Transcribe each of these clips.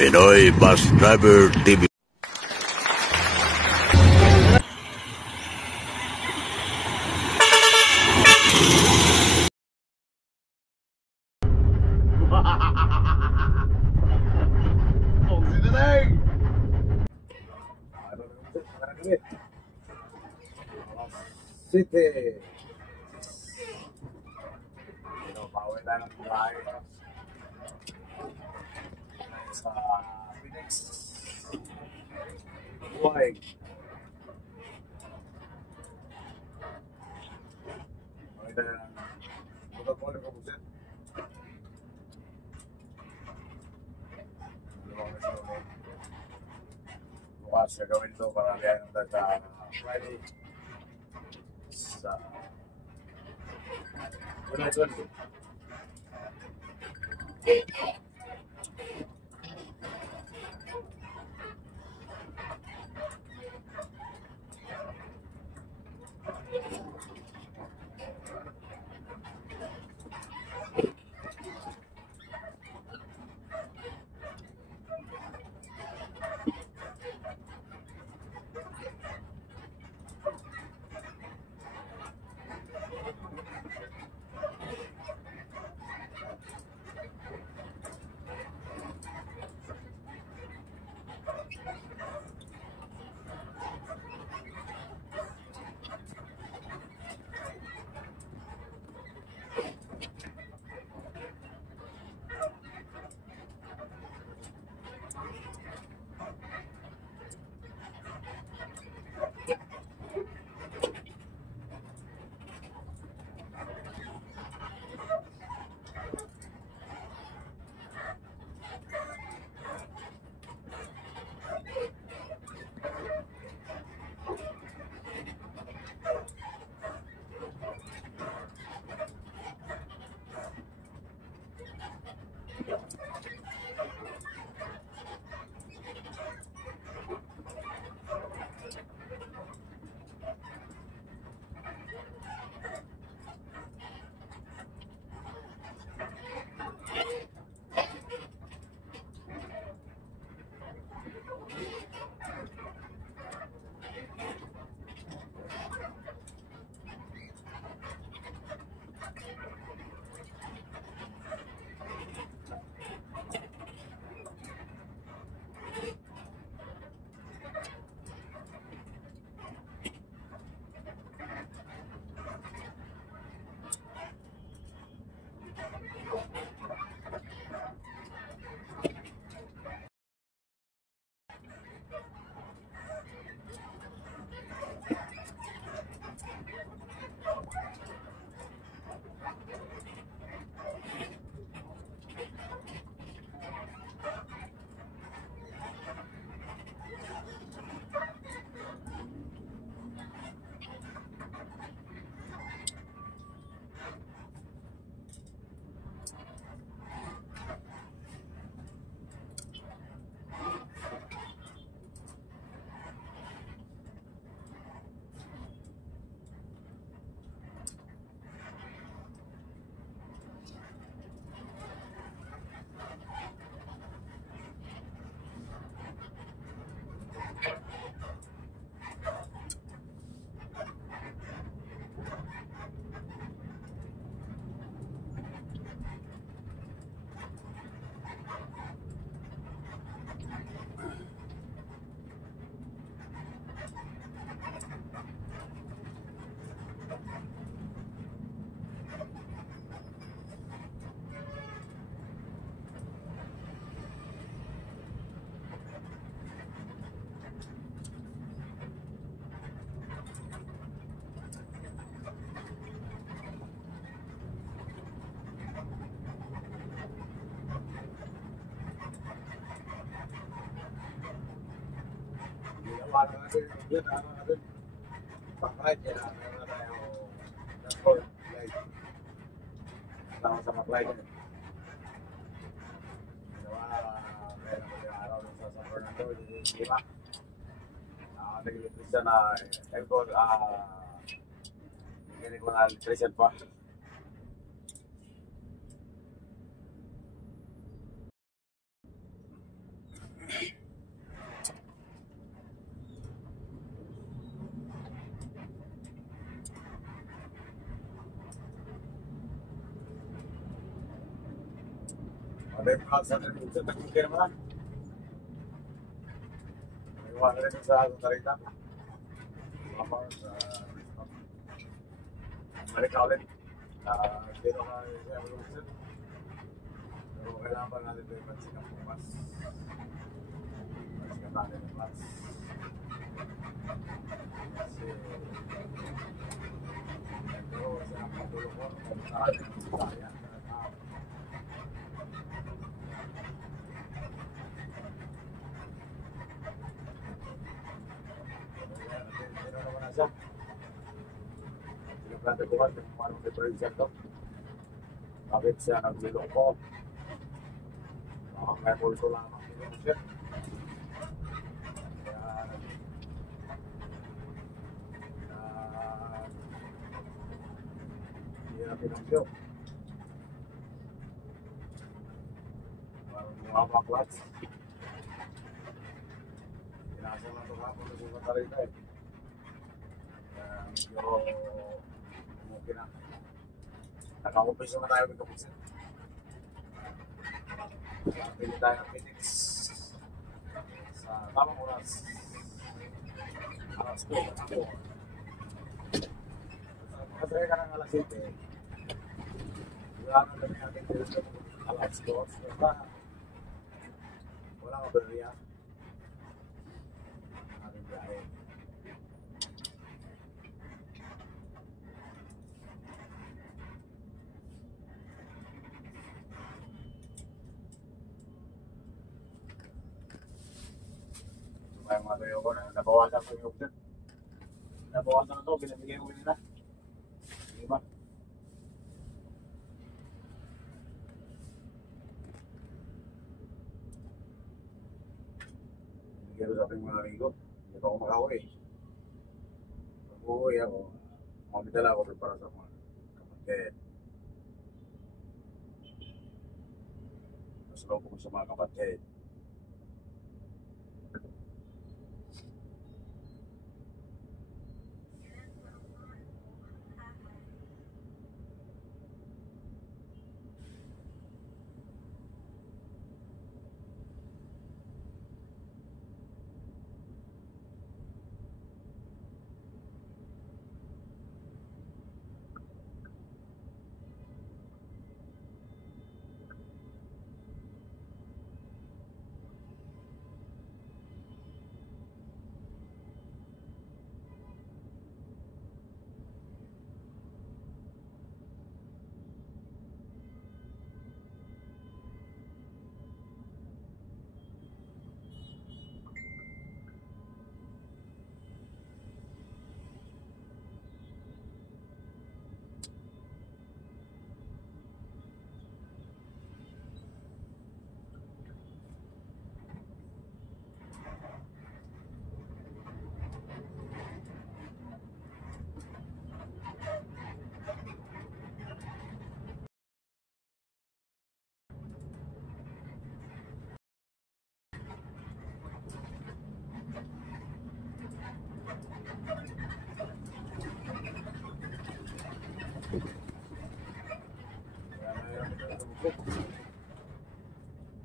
Pinoy Bus Driver TV. City. Bawal na ng buhay sa Phoenix. Buhay. Bawal na ng buhay ko po siya. Bukas gagawin ito para liyan ng data Friday. Sa July 20. Parang natin yun, natin back-ride yan, meron na tayo transport light tama sa back-ride yan. Ginawa, meron na yung araw sa San Fernando, yung lima. Nag-electric siya na aircon, nag-electric mga electrician pa. Ada yang alasan dari ujian terkukir mana? Memang ada yang sa tarita. Apa mereka ulit. Dito na siya ulit. Pero kailangan pa natin ito ipansin ang bukas. Pansin natin ang bukas. Kasi pero sa pagtulong ko, sa atin, sa ayan. Siya. Sinuplante ko kung anong differential to. Bakit siya nagbilong ko? May pulso lamang bilong siya. Hindi na pinagyo. Parang mabaklat. Pinasa lang ito kapon na kung katarita eh. Medyo mungkin na. Nakakumpisa na tayo ng kapusin. Pili tayo ng Phoenix sa tamang oras. Alas 2 na ako. Masaya ka ng alas 7. Wala na kami natin dito alas 2. Wala ka ba riyan? Ating biyahe. Yung mga tuyo ko na nabawasan ko yung option. Nabawasan na ito, binibigay ko nila. Diba? Binibigay ko sa ating mga amigo. Hindi pa ako makauwi. Pag uuwi ako, mamidala ako para sa mga kapatid. Mas loob ko sa mga kapatid.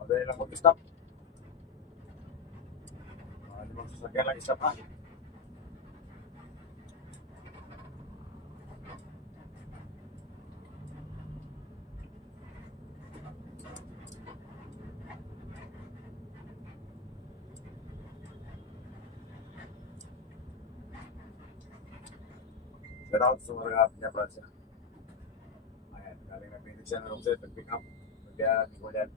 Madali lang mag-stop. Mga limang sasakyan lang isa pa. Shout out sa mga niya Francia. Ayan, galing na Phoenix yan ng set, nag-pick up. Kaya, di ko yan.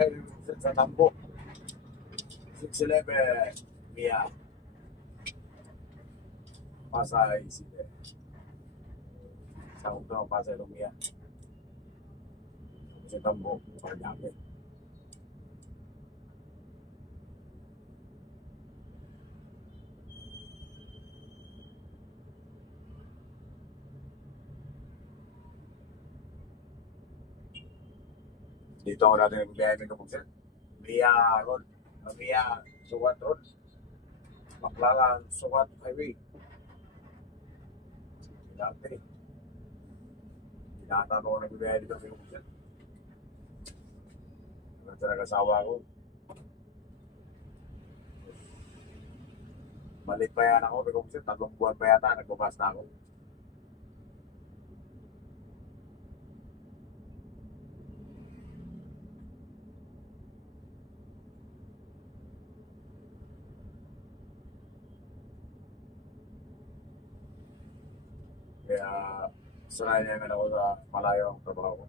tayo sa Tambo. 611 Mia. Pasay City. Sa kung Pasay Lumia. Sa Tambo, Paranaque. Dito ako natin yung biyahe ng Kapugsit. Mia Road. Mia Sukat Road. Baclaran Sukat Highway. Dati. Tinatanong ko nagbibiyahe dito ng Kapugsit. Ito nag-asawa ko. Balik pa yan ako ng Kapugsit. 3 buwan pa yata. Nagbabas na ako. Kaya sanay na naman ako sa malayo ang trabaho ko.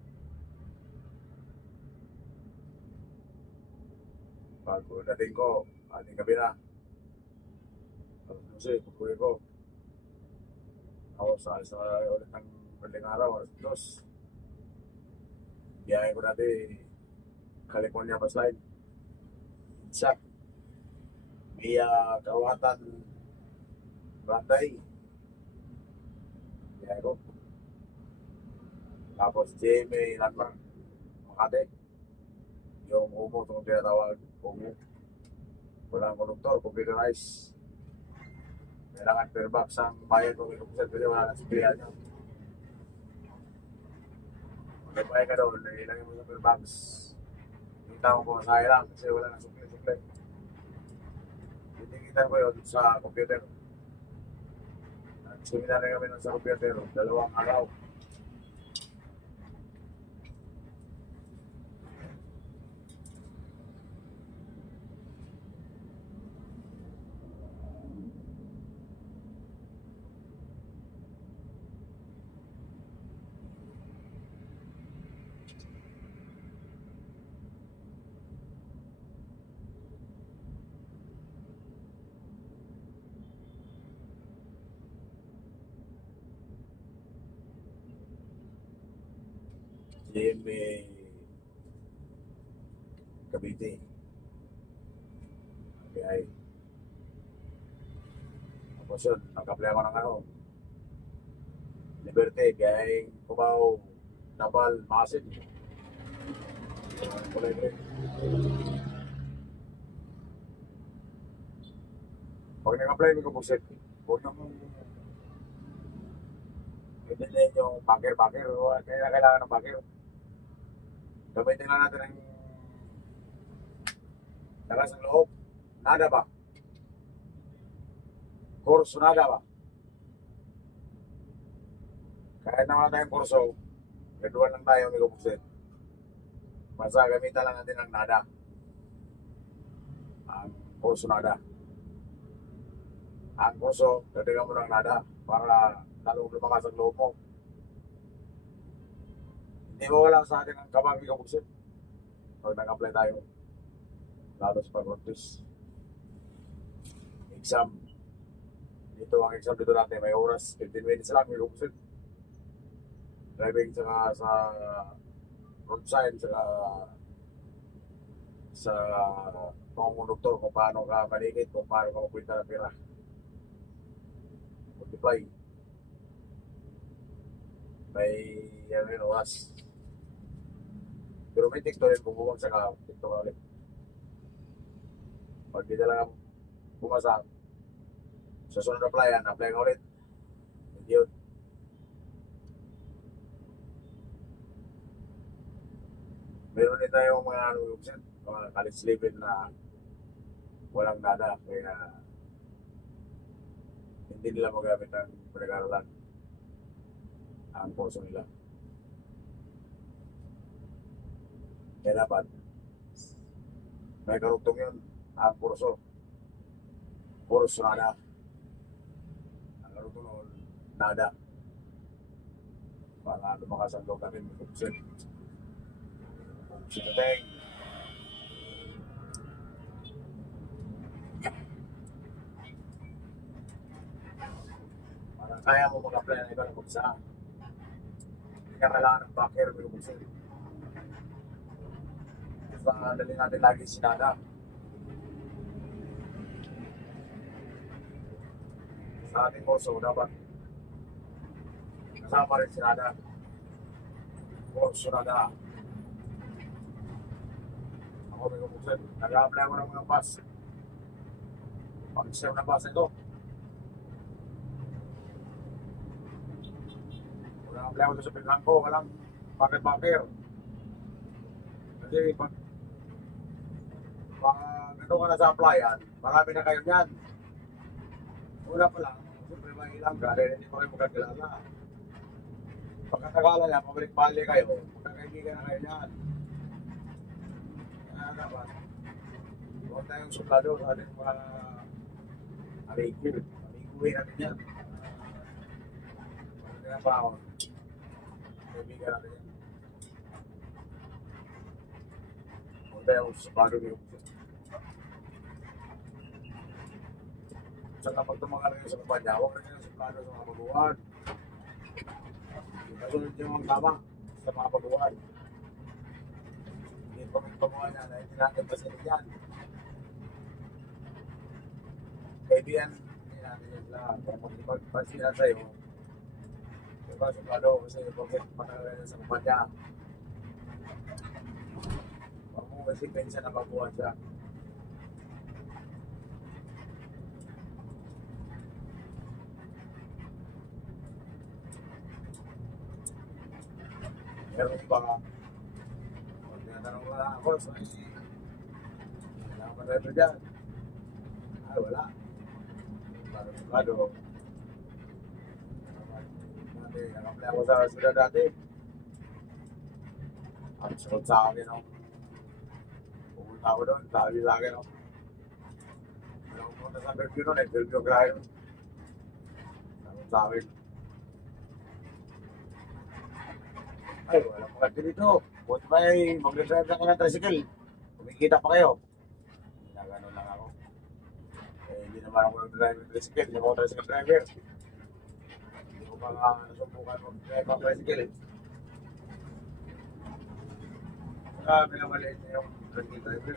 Pag dating ko, ating gabi na. Kasi pagkuhin ko, ako sa ulit ng madaling araw, alas 2. Biyahe ko dati California bus line. Sa via Kawatan Banday. Biyahe ko. Tapos GMA Landmark Makati. Yung umo itong tinatawag umo. Walang konduktor, computerized. Kailangan per box ang bayan kung inupusan kasi wala na sikriyan nyo. Magkipay ka doon, ilagay mo sa per box. Yung tao ko masaya lang kasi wala na sukli-sukli. Tinikitan ko yun sa computer. Seminar na kami sa computer, 2 araw. GMA Cavite. Okay. Tapos yun, nag-apply ako ng Liberty, kaya Cubao, Napal, Masin. Kulay green. Pag nag-apply mo Kapugsit, huwag nang hindi din yung bagger-bagger. Kailangan ng bagger. Gamitin lang natin ang lakas ng loob. Nada ba? Kurso nada ba? Kahit naman tayong kurso, graduan lang tayo ng Kapugsit. Basta gamitan lang natin ang nada. Ang kurso nada. Ang kurso, gamitan mo ng nada para lalong lumakas ang loob mo. Hindi mo wala sa atin ang kabang Kapugsit. Pag nag-apply tayo, lalo sa pag-practice. Exam. Dito ang exam dito natin, may oras, 15 minutes lang Kapugsit. Driving sa roadside, sa pangkonduktor kung paano ka maligid, kung paano ka mapunta ng pira. Multiply. May oras. Pero may TikTok rin kung bumagsak ka, TikTok ulit. Pag di talaga bumasa, sa sunod apply ka ulit. Hindi yun. Meron din tayong mga college level na walang nada, kaya hindi nila magamit ang pinag-aralan ang kurso nila. Kaya dapat may karugtong yun ang kurso nada. Ang karugtong nun, nada, para lumakas ang loob natin. Sinateng kaya mo mag-apply na ikaw ng mag-isa. Hindi ka kailangan ng backer o yung mag-isa. Basta dali natin lagi sinada. Sa ating kurso, dapat kasama rin sinada. Kurso na na. Ako may kumuksin. Nag-apply ko ng mga bus. Pag-isip na bus ito. Nag-apply ko sa pinang ko. Walang bakit-bakit. Kasi pag ito ka na sa applyan, marami na kayo yan. Wala pa lang. Siyempre may ilang ka. Dahil hindi pa kayo magkakilala. Pagkatagalan yan, pabalik-balik kayo. Magkakaibigan na kayo yan. Kaya dapat, huwag tayong suplado sa ating mga amiguin. Amiguin natin yan. Ano na pa ako? Kaibigan natin yan. Huwag tayong suplado niyo. Sa kapag tumangal kayo sa kumpanya, huwag na kayo suplado sa mga baguhan. Kasunod yung mga tama sa mga baguhan. Hindi pa may baguhan yan, hindi natin pasilid yan. Kaibigan, hindi natin yan lang. Kung magpagpasilan sa'yo, diba suplado kasi bakit matagal na sa kumpanya. Huwag mo kasi pensa na baguhan siya. Meron iba ka. Kung tinatanong mo lang ako, so wala ka driver dyan. Ay, wala. Parang sukado. Nakaplay ako sa sila dati. Ang sunod sa akin, no? Pumunta ako doon, sabi sa akin, no? Kaya pumunta sa interview doon, interview ko kaya doon. Sabi sa akin, ay, walang maganda dito. Buti ba ay mag-drive lang ng tricycle. Kumikita pa kayo. Ginagano lang ako. Eh, hindi naman ako nag-drive ng tricycle. Hindi ako tricycle driver. Hindi ko pa nga nasubukan mag-drive ng tricycle. Saka minamaliit niya yung tricycle driver.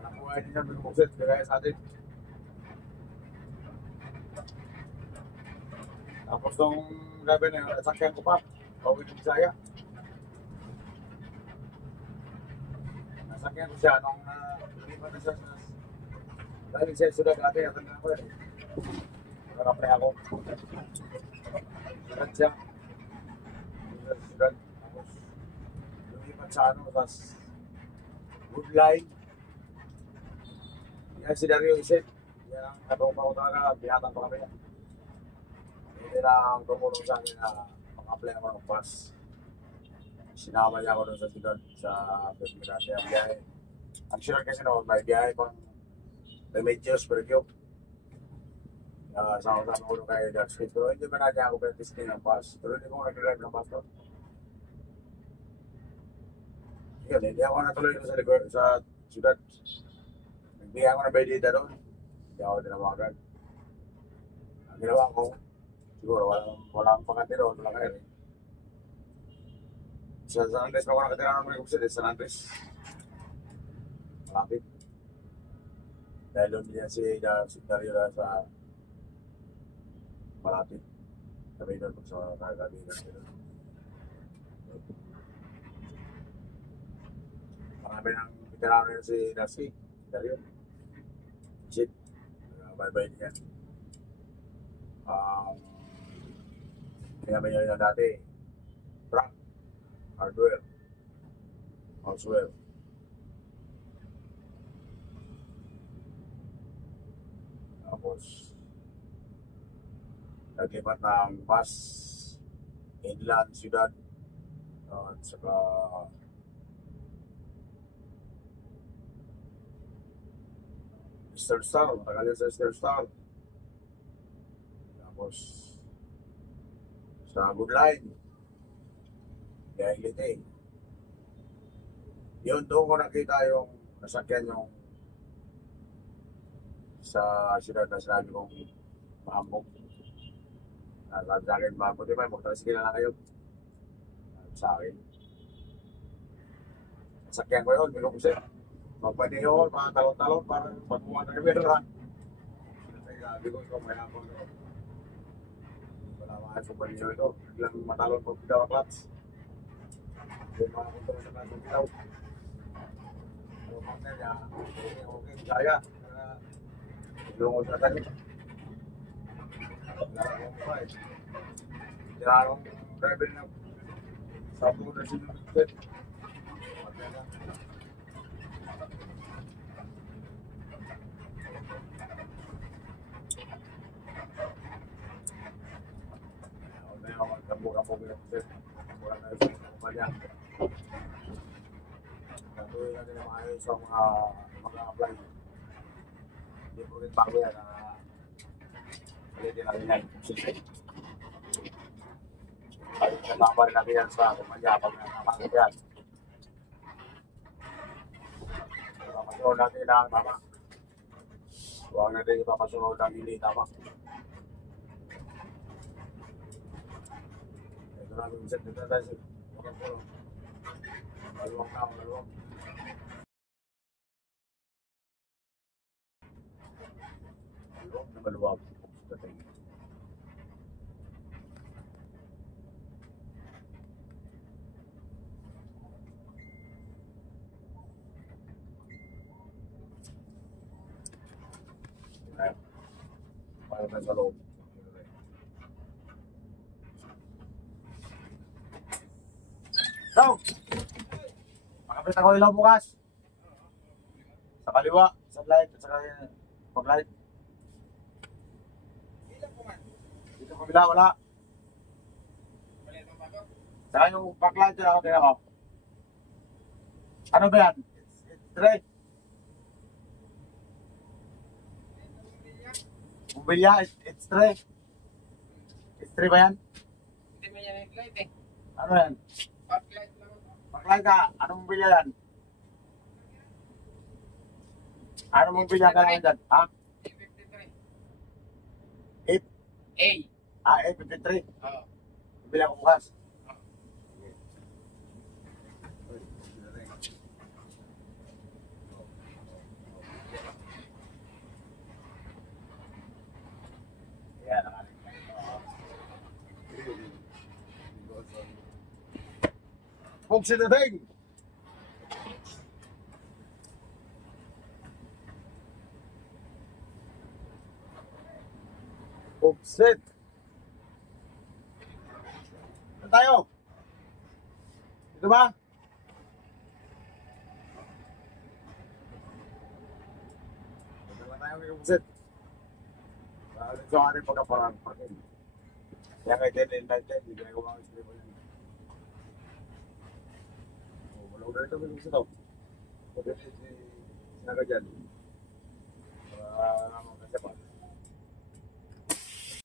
Anak ko ay hindi niya binuksit. Kaya sa atin. Tapos nung gabi na yun, nasakyan ko pa. Pauwi ng Bisaya. Nasakyan ko siya nung lumipat na siya. Dahil siya sudah dati, atang ko rin. Nakapre ako. Sudah siya. Sudah. Tapos lumipat sa ano, tapos good line. Yan si Dario Iset. Yan ang katong pa ko talaga, binata pa kami. Hindi lang tumulong sa akin na mag-apply ako ng bus. Sinama niya ako doon sa siyudad, sa Pilipinas. Kaya biyahe. Ang sure kasi naman, may biyahe pang Remedios, Pergyo. Sama-sama ko doon kay Dark Street. Pero hindi ba na niya ako pwede ng bus. Pero hindi ko nag-drive ng bus doon. Yun, hindi ako natuloy doon sa likod, sa siyudad. Nagbigay ako ng bedita doon. Hindi ako dinawagan. Ang ginawa ko, siguro walang pangati doon, walang air. Sa San Andres pa ako nakatira ng mga kupsid, San Andres. Malapit. Dahil doon niya si Dario sa malapit. Kami doon sa kagabigan. Marami ng veterano yun si Darcy, Dario. Shit. Bye-bye niya. Kaya may yun dati. Truck. Hardware. Houseware. Tapos naglipat ng bus, inland, siyudad, at saka Eastern Star, matagal yun sa Eastern Star. Tapos sa Good Line, kaya Lite. Yun, doon ko nakita yung nasakyan yung sa siyudad na sinabi kong maambok. Sabi sa akin, mabuti pa, magtrasigil na lang kayo. Sabi sa akin. Sakyan ko yun, binuksin. Magpaniyo, mga talon-talon, para pagkuha na yung meron. Sabi ko, ikaw may hapon. Wala mga sa paniyo ito. Biglang matalon pag bitaw ang clutch. Yung mga kontrol sa clutch ng bitaw. Pero mga niya, okay, kaya. Ilungod na tayo. Tinanong driver na sa puno na sinunod. Kampung-kampung na kasi wala na isang kumpanya. Natuloy natin ang maayos sa mga-apply. Hindi po rin bago yan na palitin natin yan. Kasama rin natin yan sa kumpanya pag nakapagod yan. Papasunod natin ang tama. Huwag natin ipapasunod ang hindi tama. Maraming set na tayo sa pagkakulo. Maluwag na ako, maluwag. Maluwag na maluwag. Ayan. Paano tayo sa loob? So, makapit ako ilaw bukas. Sa kaliwa, sa light, at saka pag-light. Dito kabila, wala. Saka yung pag-light dyan ako, tingnan ko. Ano ba yan? It's straight. Bumbilya, it's straight. It's straight ba yan? Hindi mo yan yung light eh. Ano yan? Backlight lang. Backlight ka, anong bumbilya yan? Anong bumbilya ka yan dyan? Ha? A53. 8? A. Ah, 853. Oo. Bumbilya ko bukas. Yan, folks in the thing. Folks it. Saan tayo? Dito ba? Dito ba tayo ng folks it? Ito ang ating pagkaparang parking. Kaya kay 10 hindi na gumamit sa libo yan. Wala ko na ito may gusto daw. Pwede si Sinaga dyan. Para